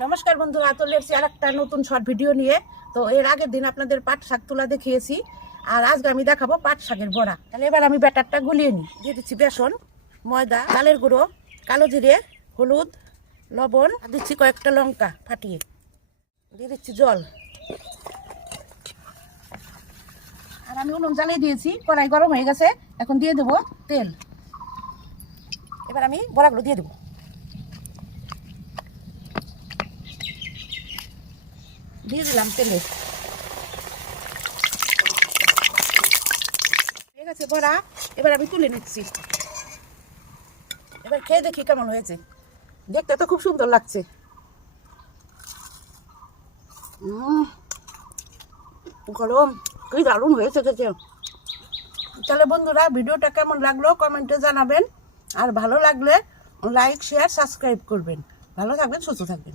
নমস্কার বন্ধুরা, চলে এসেছি আর একটা নতুন শর্ট ভিডিও নিয়ে। তো এর আগের দিন আপনাদের পাট শাক তোলা দেখিয়েছি, আর আজকে আমি দেখাবো পাট শাকের বড়া। তাহলে এবার আমি ব্যাটারটা গুলিয়ে নিই। দিয়ে দিচ্ছি বেসন, ময়দা, চালের গুঁড়ো, কালো জিরে, হলুদ, লবণ, আর দিচ্ছি কয়েকটা লঙ্কা ফাটিয়ে। দিয়ে দিচ্ছি জল, আর আমি উনুন জ্বালিয়ে দিয়েছি, কড়াই গরম হয়ে গেছে। এখন দিয়ে দেবো তেল। এবার আমি বড়াগুলো দিয়ে দেবো। দিয়ে দিলাম তেলে। ঠিক আছে বড়া, এবার আমি তুলে নিচ্ছি। এবার খেয়ে দেখি কেমন হয়েছে। দেখতে তো খুব সুন্দর লাগছে। গরম, কি দারুণ হয়েছে খেতে। তাহলে বন্ধুরা, ভিডিওটা কেমন লাগলো কমেন্টে জানাবেন, আর ভালো লাগলে লাইক, শেয়ার, সাবস্ক্রাইব করবেন। ভালো থাকবেন, সুস্থ থাকবেন।